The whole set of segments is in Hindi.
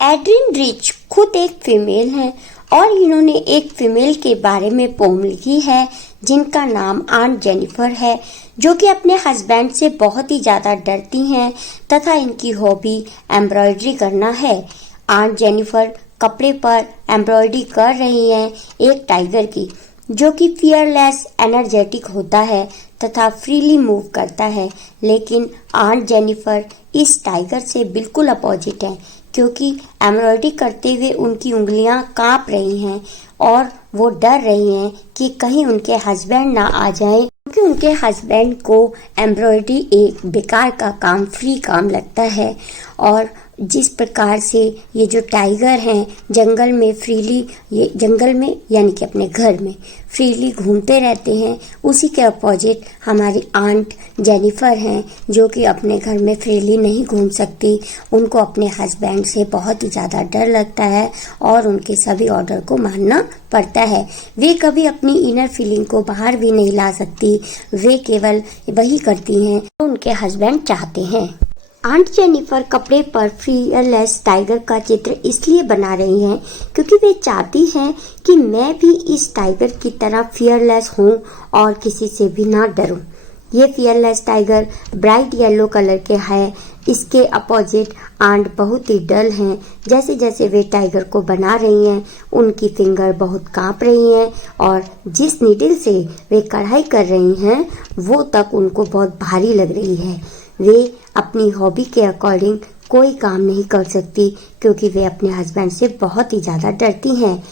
एड्रिन रिच खुद एक फीमेल हैं और इन्होंने एक फीमेल के बारे में पोम लिखी है जिनका नाम आंट जेनिफर है, जो कि अपने हस्बैंड से बहुत ही ज़्यादा डरती हैं तथा इनकी हॉबी एम्ब्रॉयडरी करना है। आंट जेनिफर कपड़े पर एम्ब्रॉयडरी कर रही हैं एक टाइगर की, जो कि फियरलेस एनर्जेटिक होता है तथा फ्रीली मूव करता है। लेकिन आंट जेनिफर इस टाइगर से बिल्कुल अपोजिट है, क्योंकि एम्ब्रॉयडरी करते हुए उनकी उंगलियां कांप रही हैं और वो डर रही हैं कि कहीं उनके हस्बैंड ना आ जाएं, क्योंकि उनके हस्बैंड को एम्ब्रॉयडरी एक बेकार का काम, फ्री काम लगता है। और जिस प्रकार से ये जो टाइगर हैं जंगल में फ्रीली, ये जंगल में यानी कि अपने घर में फ्रीली घूमते रहते हैं, उसी के अपोजिट हमारी आंट जेनिफर हैं, जो कि अपने घर में फ्रीली नहीं घूम सकती। उनको अपने हस्बैंड से बहुत ही ज़्यादा डर लगता है और उनके सभी ऑर्डर को मानना पड़ता है। वे कभी अपनी इनर फीलिंग को बाहर भी नहीं ला सकती, वे केवल वही करती हैं जो उनके हस्बैंड चाहते हैं। आंट जेनिफर कपड़े पर फियरलेस टाइगर का चित्र इसलिए बना रही हैं क्योंकि वे चाहती हैं कि मैं भी इस टाइगर की तरह फियरलेस हूँ और किसी से भी ना डरूं। ये fearless tiger bright yellow colour के है। इसके अपोजिट आंट बहुत ही डल हैं। जैसे जैसे वे टाइगर को बना रही हैं, उनकी फिंगर बहुत कांप रही हैं और जिस नीडल से वे कढ़ाई कर रही हैं वो तक उनको बहुत भारी लग रही है। वे अपनी हॉबी के अकॉर्डिंग कोई काम नहीं कर सकती क्योंकि वे अपने हस्बैंड से बहुत ही ज़्यादा डरती हैं।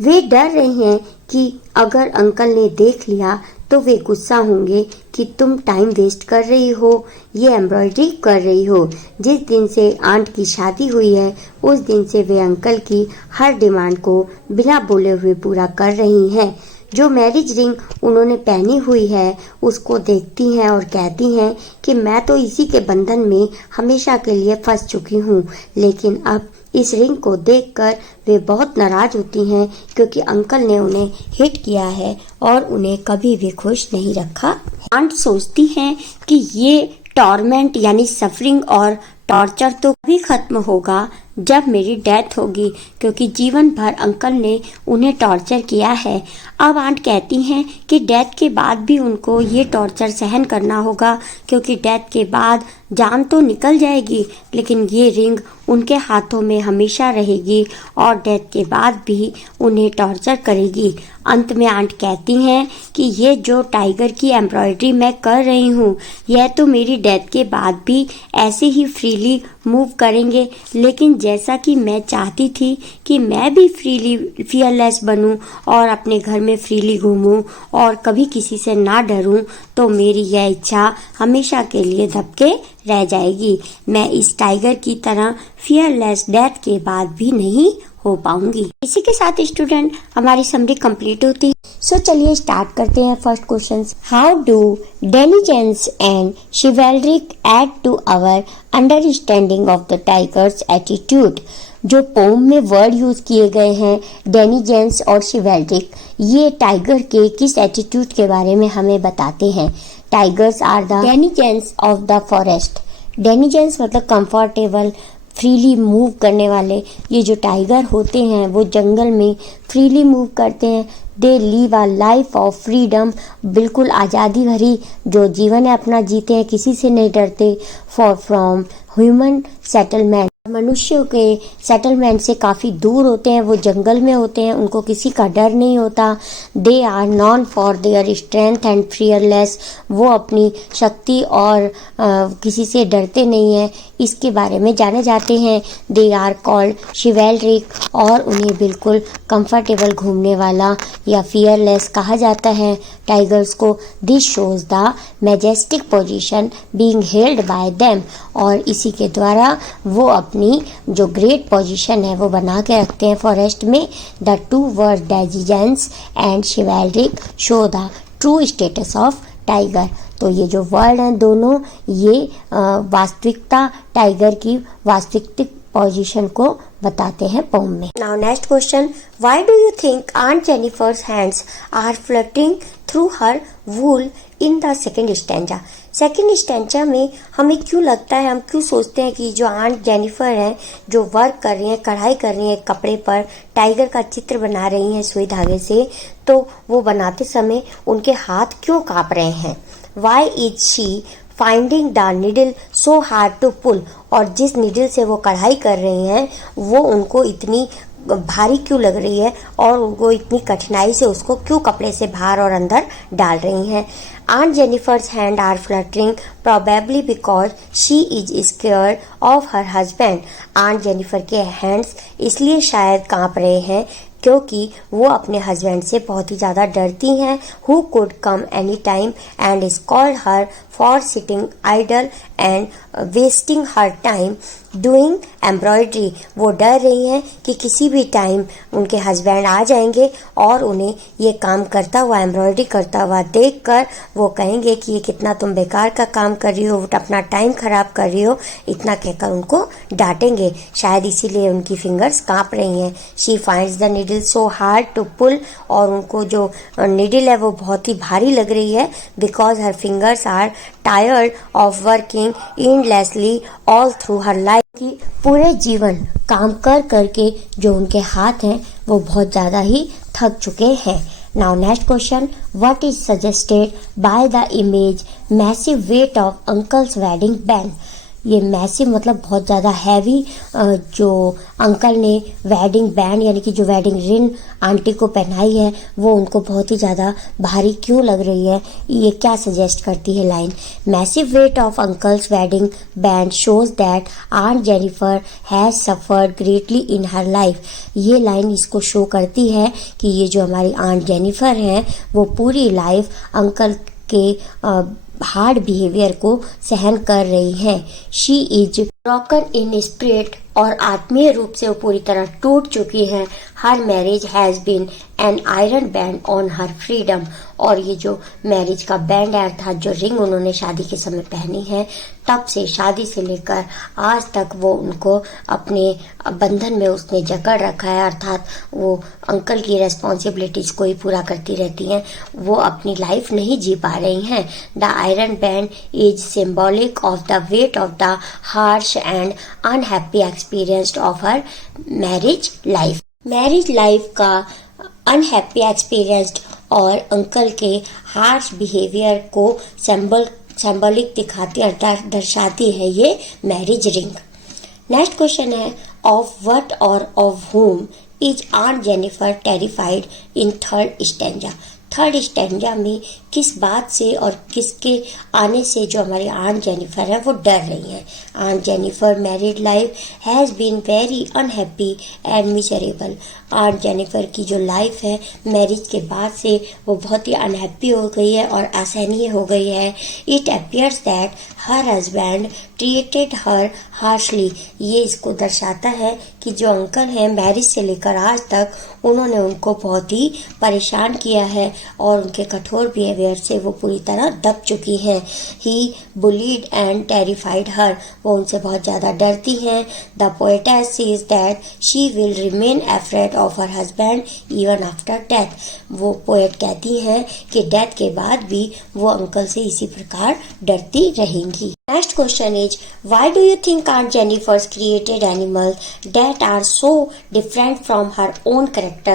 वे डर रही हैं कि अगर अंकल ने देख लिया तो वे गुस्सा होंगे कि तुम टाइम वेस्ट कर रही हो, ये एम्ब्रॉयडरी कर रही हो। जिस दिन से आंट की शादी हुई है उस दिन से वे अंकल की हर डिमांड को बिना बोले हुए पूरा कर रही हैं। जो मैरिज रिंग उन्होंने पहनी हुई है उसको देखती हैं और कहती हैं कि मैं तो इसी के बंधन में हमेशा के लिए फंस चुकी हूँ। लेकिन अब इस रिंग को देखकर वे बहुत नाराज होती हैं क्योंकि अंकल ने उन्हें हिट किया है और उन्हें कभी भी खुश नहीं रखा। आंट सोचती हैं कि ये टॉर्मेंट यानी सफरिंग और टॉर्चर तो भी खत्म होगा जब मेरी डेथ होगी, क्योंकि जीवन भर अंकल ने उन्हें टॉर्चर किया है। अब आंट कहती हैं कि डेथ के बाद भी उनको ये टॉर्चर सहन करना होगा, क्योंकि डेथ के बाद जान तो निकल जाएगी लेकिन ये रिंग उनके हाथों में हमेशा रहेगी और डेथ के बाद भी उन्हें टॉर्चर करेगी। अंत में आंट कहती हैं कि ये जो टाइगर की एम्ब्रॉयडरी मैं कर रही हूँ यह तो मेरी डेथ के बाद भी ऐसे ही फ्रीली मूव करेंगे, लेकिन जैसा कि मैं चाहती थी कि मैं भी फ्रीली फियरलेस बनूं और अपने घर में फ्रीली घूमूं और कभी किसी से ना डरूं, तो मेरी यह इच्छा हमेशा के लिए दबके रह जाएगी। मैं इस टाइगर की तरह फियरलेस डेथ के बाद भी नहीं हो पाऊंगी। इसी के साथ स्टूडेंट हमारी समरी कंप्लीट होती है। सो चलिए स्टार्ट करते हैं first question. How do denizens and chivalric aid to our understanding of the tiger's attitude. जो पोम में वर्ड यूज किए गए हैं डेनिजेंस और शिवेल्रिक, ये टाइगर के किस एटीट्यूड के बारे में हमें बताते हैं। Tigers are the denizens of the forest. Denizens मतलब कंफर्टेबल, फ्रीली मूव करने वाले। ये जो टाइगर होते हैं वो जंगल में फ्रीली मूव करते हैं। They live a life of freedom, बिल्कुल आज़ादी भरी जो जीवन है अपना जीते हैं, किसी से नहीं डरते। फॉर फ्रॉम ह्यूमन सेटलमेंट, मनुष्यों के सेटलमेंट से काफ़ी दूर होते हैं, वो जंगल में होते हैं, उनको किसी का डर नहीं होता। They are known for their strength and fearless, वो अपनी शक्ति और किसी से डरते नहीं हैं, इसके बारे में जाने जाते हैं। दे आर कॉल्ड शिवेल्रिक, और उन्हें बिल्कुल कंफर्टेबल घूमने वाला या फियरलेस कहा जाता है टाइगर्स को। This shows the majestic position being held by them, और इसी के द्वारा वो अपनी जो ग्रेट पोजीशन है वो बना के रखते हैं फॉरेस्ट में। The two word denizens and chivalric show the true status of tiger. तो ये जो वर्ड हैं दोनों, ये वास्तविकता, टाइगर की वास्तविक पोजीशन को बताते हैं पोम में। Now next question, why do you think Aunt Jennifer's hands are fluttering through her wool in the second stanza? Second stanza में हमें क्यों लगता है, हम क्यों सोचते हैं कि जो आंट जेनिफर हैं जो वर्क कर रही हैं, कढ़ाई कर रही हैं कपड़े पर, टाइगर का चित्र बना रही हैं सुई धागे से, तो वो बनाते समय उनके हाथ क्यों कांप रहे हैं? Why is she finding the needle so hard to pull? और जिस निडल से वो कढ़ाई कर रही हैं वो उनको इतनी भारी क्यों लग रही है और वो इतनी कठिनाई से उसको क्यों कपड़े से बाहर और अंदर डाल रही हैं? Aunt Jennifer's hands are fluttering probably because she is scared of her husband. Aunt Jennifer के हैंड्स इसलिए शायद कांप रहे हैं क्योंकि वो अपने हस्बैंड से बहुत ही ज़्यादा डरती हैं, who could come anytime and scold her for sitting idle and wasting her time doing embroidery. वो डर रही हैं कि किसी भी टाइम उनके हस्बैंड आ जाएंगे और उन्हें ये काम करता हुआ, एम्ब्रॉयडरी करता हुआ देखकर वो कहेंगे कि ये कितना तुम बेकार का काम कर रही हो, अपना टाइम खराब कर रही हो, इतना कहकर उनको डांटेंगे। शायद इसीलिए उनकी फिंगर्स कांप रही हैं। She finds the needle so hard to pull, और उनको जो निडल है वो बहुत ही भारी लग रही है, because her fingers are tired of working endlessly all through her life. कि पूरे जीवन काम कर करके जो उनके हाथ हैं वो बहुत ज़्यादा ही थक चुके हैं। Now next question, what is suggested by the image massive weight of uncle's wedding band? ये मैसिव मतलब बहुत ज़्यादा हैवी, जो अंकल ने वेडिंग बैंड यानी कि जो वेडिंग रिंग आंटी को पहनाई है वो उनको बहुत ही ज़्यादा भारी क्यों लग रही है? ये क्या सजेस्ट करती है line? Massive weight of uncle's wedding band shows that Aunt Jennifer has suffered greatly in her life. ये लाइन इसको शो करती है कि ये जो हमारी आंट जेनिफर हैं वो पूरी लाइफ अंकल के हार्ड बिहेवियर को सहन कर रही हैं। She is broken in spirit, और आत्मीय रूप से वो पूरी तरह टूट चुकी है। Her marriage has been an iron band on her freedom, और ये जो मैरिज का बैंड है अर्थात जो रिंग उन्होंने शादी के समय पहनी है, तब से शादी से लेकर आज तक वो उनको अपने बंधन में उसने जकड़ रखा है, अर्थात वो अंकल की रेस्पॉन्सिबिलिटीज को ही पूरा करती रहती हैं, वो अपनी लाइफ नहीं जी पा रही हैं। The iron band is symbolic of the weight of the harsh and unhappy experience of her marriage life. Marriage life का अनहैप्पी एक्सपीरियंस और अंकल के हार्श बिहेवियर को सिंबॉलिक दिखाती अर्थात दर्शाती है ये मैरिज रिंग। नेक्स्ट क्वेश्चन है, of what or of whom is Aunt Jennifer terrified in third stanza? Third stanza में किस बात से और किसके आने से जो हमारी आंट जेनिफर है वो डर रही हैं? Aunt Jennifer married life has been very unhappy and miserable. Aunt Jennifer की जो लाइफ है मैरिज के बाद से वो बहुत ही अनहैप्पी हो गई है और असहनीय हो गई है। It appears that her husband treated her harshly. ये इसको दर्शाता है कि जो अंकल हैं मैरिज से लेकर आज तक उन्होंने उनको बहुत ही परेशान किया है और उनके कठोर बिहेवियर से वो पूरी तरह दब चुकी हैं। ही बुलीड एंड टेरिफाइड हर, वो उनसे बहुत ज़्यादा डरती हैं। The poetess says that she will remain afraid of her husband even after death. वो पोएट कहती हैं कि डेथ के बाद भी वो अंकल से इसी प्रकार डरती रहेंगी। Next question is, why do you think Aunt Jennifer's created animals that are so different from her own character?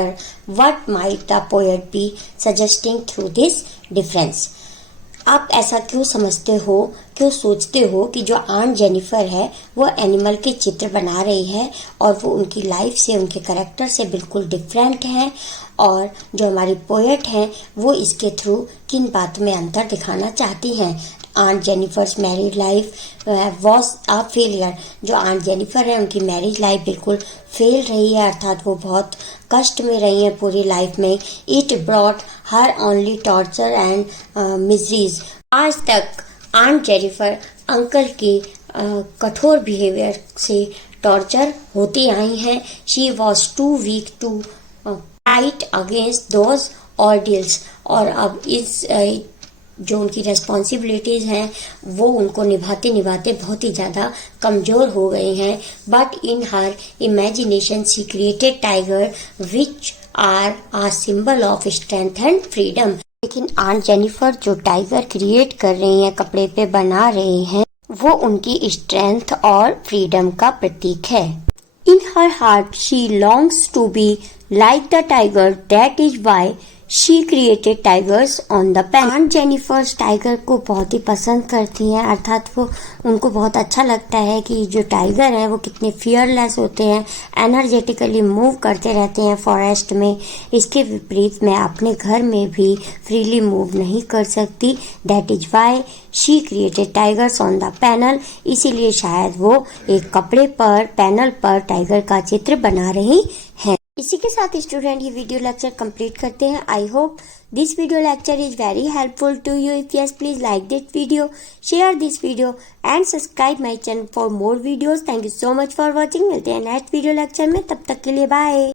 What might the poet be suggesting through this difference? आप ऐसा क्यों समझते हो, क्यों सोचते हो कि जो आंट जेनिफर है वो एनिमल के चित्र बना रही है और वो उनकी लाइफ से, उनके कैरेक्टर से बिल्कुल डिफरेंट है, और जो हमारी पोएट हैं वो इसके थ्रू किन बातों में अंतर दिखाना चाहती हैं? Aunt Jennifer's married life was a failure. जो आंट जेनिफर है उनकी मैरिज लाइफ बिल्कुल फेल रही है, अर्थात वो बहुत कष्ट में रही हैं पूरी लाइफ में। It brought her only torture and miseries. आज तक आंट जेनिफर अंकल के कठोर बिहेवियर से टॉर्चर होती आई हैं। She was too weak to fight against those ordeals, और अब इस जो उनकी रेस्पॉन्सिबिलिटीज़ हैं वो उनको निभाते निभाते बहुत ही ज़्यादा कमज़ोर हो गए हैं. But in her imagination she created tiger which are a symbol of strength and freedom. लेकिन आंट जेनिफर जो टाइगर क्रिएट कर रही हैं, कपड़े पे बना रही हैं, वो उनकी स्ट्रेंथ और फ्रीडम का प्रतीक है. In her heart, she longs to be like the tiger. That is why she created tigers on the pen. Aunt Jennifer tiger को बहुत ही पसंद करती हैं, अर्थात वो उनको बहुत अच्छा लगता है कि जो टाइगर हैं वो कितने फियरलेस होते हैं, एनर्जेटिकली मूव करते रहते हैं फॉरेस्ट में. इसके विपरीत मैं अपने घर में भी फ्रीली मूव नहीं कर सकती. That is why she created tigers on the panel. इसीलिए शायद वो एक कपड़े पर पैनल पर टाइगर का चित्र बना रही हैं. इसी के साथ स्टूडेंट ये वीडियो लेक्चर कंप्लीट करते हैं. I hope this video lecture is very helpful to you. If yes please like this video, share this video and subscribe my channel for more videos. Thank you so much for watching. मिलते हैं नेक्स्ट वीडियो लेक्चर में, तब तक के लिए बाय.